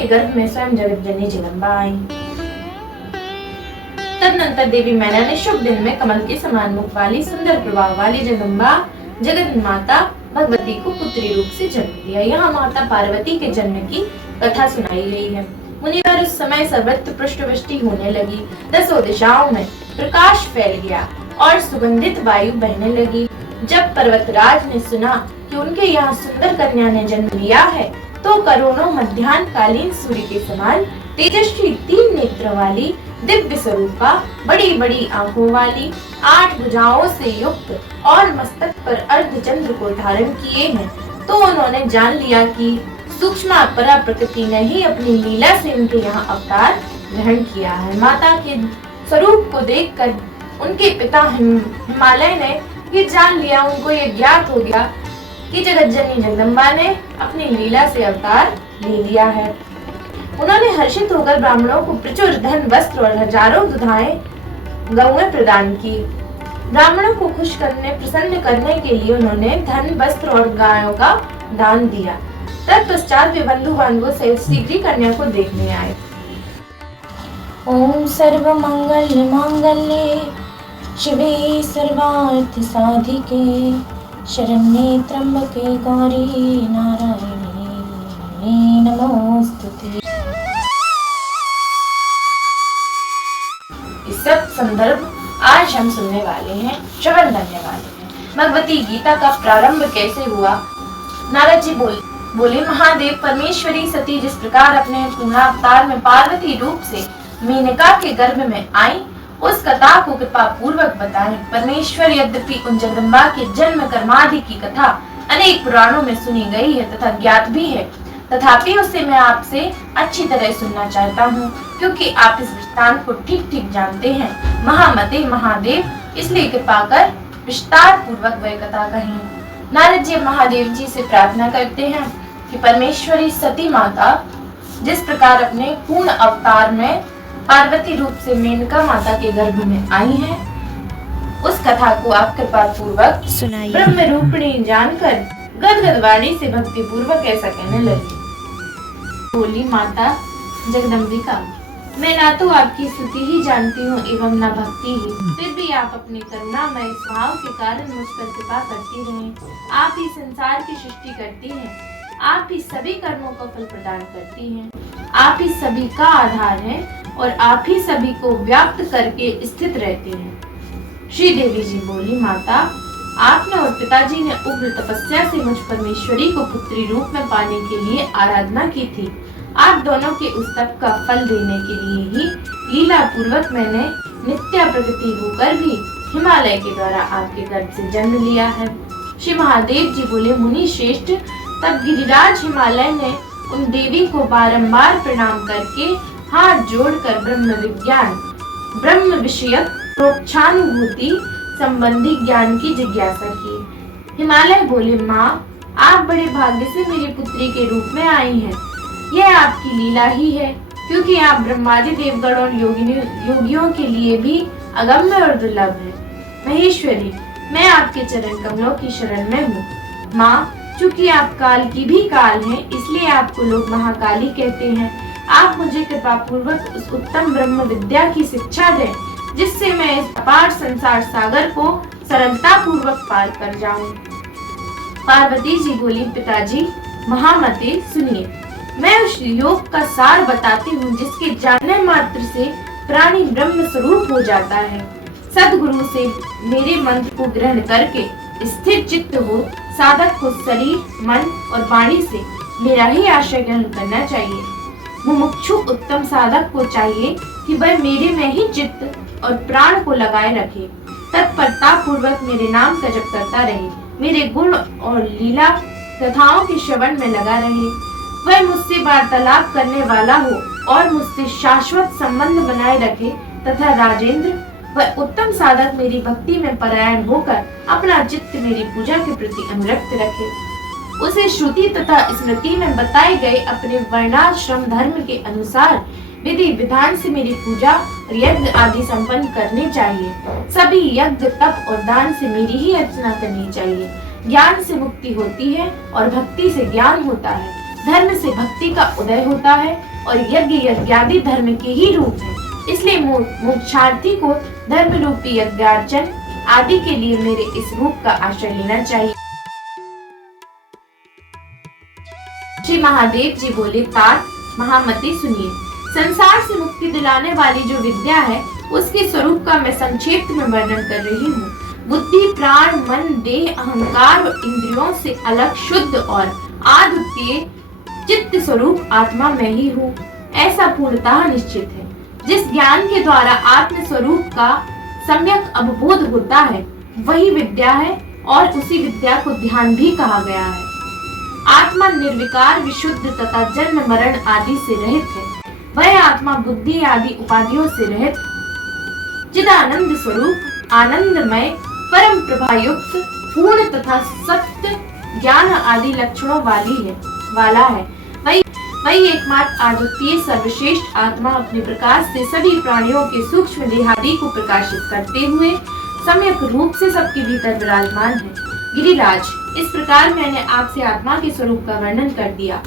के गर्भ में स्वयं जगत जननी जगदम्बा आई। तदनंतर देवी मैना ने शुभ दिन में कमल के समान मुख वाली सुंदर प्रभाव वाली जगदम्बा जगत माता भगवती को पुत्री रूप से जन्म दिया। यहाँ माता पार्वती के जन्म की कथा सुनाई गई है। मुनिवर उस समय सर्वत्र पुष्पवृष्टि होने लगी, 10 दिशाओं में प्रकाश फैल गया और सुगंधित वायु बहने लगी। जब पर्वतराज ने सुना कि उनके यहाँ सुंदर कन्या ने जन्म लिया है, तो करोड़ों मध्याह्न कालीन सूर्य के समान तेजस्वी 3 नेत्र वाली दिव्य स्वरूपा, बड़ी बड़ी आंखों वाली, 8 भुजाओं से युक्त और मस्तक पर अर्धचंद्र को धारण किए हैं, तो उन्होंने जान लिया कि सूक्ष्म परा प्रकृति ने ही अपनी लीला से उनके यहाँ अवतार ग्रहण किया है। माता के स्वरूप को देखकर उनके पिता हिमालय ने ये जान लिया, उनको ये ज्ञात हो गया कि जगत जननी जगदम्बा ने अपनी लीला से अवतार ले लिया है। उन्होंने हर्षित होकर ब्राह्मणों को प्रचुर धन, वस्त्र और हजारों दुधाएं गौएं प्रदान की। ब्राह्मणों को खुश करने, प्रसन्न करने के लिए उन्होंने धन, वस्त्र और गायों का दान दिया। तत्पश्चात वे बंधु बांधवों से शीघ्र कन्या को देखने आए। ओम सर्व मंगल मांगल्ये शिवे सर्वार्थ साधिके शरण्ये त्र्यंबके गौरी नारायणी नमोस्तुते। इस सब संदर्भ आज हम सुनने वाले हैं, श्रवण करने वाले हैं। भगवती गीता का प्रारंभ कैसे हुआ? नारद जी बोले महादेव परमेश्वरी सती जिस प्रकार अपने पूर्णावतार में पार्वती रूप से मेनका के गर्भ में आई, उस कथा को कृपा पूर्वक बताएं। परमेश्वर यद्यपि उन जगदम्बा के जन्म कर्मादि की कथा अनेक पुराणों में सुनी गई है तथा ज्ञात भी है, तथापि उसे मैं आपसे अच्छी तरह सुनना चाहता हूँ, क्योंकि आप इस वृत्तांत को ठीक ठीक जानते हैं। महामते महादेव, इसलिए कृपा कर विस्तार पूर्वक वह कथा कहें। नारद जी महादेव जी से प्रार्थना करते हैं कि परमेश्वरी सती माता जिस प्रकार अपने पूर्ण अवतार में पार्वती रूप से मेनका माता के गर्भ में आई है, उस कथा को आप कृपा पूर्वक सुनाइए। ब्रह्म रूपिणी जानकर गदगद वाणी से भक्ति पूर्वक ऐसा कहने लगी। बोली माता जगदम्बिका, मैं ना तो आपकी स्तुति ही जानती हूँ एवं न भक्ति ही, फिर भी आप अपने करुणामय स्वभाव के कारण मुझ पर कृपा करती रहें। आप ही संसार की सृष्टि करती हैं, आप ही सभी कर्मों का फल प्रदान करती हैं, आप ही सभी का आधार हैं और आप ही सभी को व्याप्त करके स्थित रहते हैं। श्री देवी जी बोली माता, आपने और पिताजी ने उग्र तपस्या से मुझ परमेश्वरी को पुत्री रूप में पाने के लिए आराधना की थी। आप दोनों के उस तप का फल देने के लिए ही लीला पूर्वक मैंने नित्य प्रकृति होकर भी हिमालय के द्वारा आपके गर्भ से जन्म लिया है। श्री महादेव जी बोले मुनि श्रेष्ठ, तब गिरिराज हिमालय ने उन देवी को बारंबार प्रणाम करके हाथ जोड़कर ब्रह्म विज्ञान, ब्रह्म विषयक प्रोक्षानुभूति संबंधी ज्ञान की जिज्ञासा की। हिमालय बोले माँ, आप बड़े भाग्य से मेरी पुत्री के रूप में आई हैं। यह आपकी लीला ही है, क्योंकि आप ब्रह्मादि देवगण और योगियों के लिए भी अगम्य और दुर्लभ है। महेश्वरी, मैं आपके चरण कमलों की शरण में हूँ। माँ, चूंकि आप काल की भी काल हैं, इसलिए आपको लोग महाकाली कहते हैं। आप मुझे कृपा पूर्वक उस उत्तम ब्रह्म विद्या की शिक्षा दें, जिससे मैं इस अपार संसार सागर को सरलता पूर्वक पार कर जाऊं। पार्वती जी बोली पिताजी महामते सुनिए, मैं उस योग का सार बताती हूँ जिसके जानने मात्र से प्राणी ब्रह्म स्वरूप हो जाता है। सद्गुरु से मेरे मंत्र को ग्रहण करके स्थिर चित्त हो साधक को शरीर, मन और वाणी से मेरा ही आश्रय ग्रहण करना चाहिए। मुमुक्षु उत्तम साधक को चाहिए कि वह मेरे में ही चित्त और प्राण को लगाए रखे, तत्परता पूर्वक मेरे नाम का जप करता रहे, मेरे गुण और लीला कथाओं के श्रवण में लगा रहे, वह मुझसे वार्तालाप करने वाला हो और मुझसे शाश्वत संबंध बनाए रखे तथा राजेंद्र वह उत्तम साधक मेरी भक्ति में परायण होकर अपना चित्त मेरी पूजा के प्रति अनुरक्त रखे। उसे श्रुति तथा स्मृति में बताए गए अपने वर्णाश्रम धर्म के अनुसार विधि विधान से मेरी पूजा और यज्ञ आदि संपन्न करने चाहिए। सभी यज्ञ तप और दान से मेरी ही अर्चना करनी चाहिए। ज्ञान से मुक्ति होती है और भक्ति से ज्ञान होता है। धर्म से भक्ति का उदय होता है और यज्ञ यज्ञादि धर्म के ही रूप है। इसलिए मोक्षार्थी को धर्म रूपी यज्ञार्चन आदि के लिए मेरे इस रूप का आश्रय लेना चाहिए। श्री महादेव जी बोले, तात महामती सुनिए, संसार से मुक्ति दिलाने वाली जो विद्या है उसके स्वरूप का मैं संक्षेप में वर्णन कर रही हूँ। बुद्धि, प्राण, मन, देह, अहंकार और इंद्रियों से अलग शुद्ध और अद्वितीय चित्त स्वरूप आत्मा मैं ही हूँ, ऐसा पूर्णतः निश्चित है। जिस ज्ञान के द्वारा आत्म स्वरूप का सम्यक अवबोध होता है वही विद्या है और उसी विद्या को ध्यान भी कहा गया है। आत्मा निर्विकार, विशुद्ध तथा जन्म मरण आदि से रहित है। वह आत्मा बुद्धि आदि उपाधियों से रहित चिदानंद स्वरूप, आनंदमय, परम प्रभा युक्त, पूर्ण तथा सत्य ज्ञान आदि लक्षणों वाला है। वही एकमात्र अद्वितीय सर्वश्रेष्ठ आत्मा अपने प्रकाश से सभी प्राणियों के सूक्ष्म देहादि को प्रकाशित करते हुए सम्यक रूप से सबके भीतर विराजमान है। गिरिराज, इस प्रकार मैंने आपसे आत्मा के स्वरूप का वर्णन कर दिया।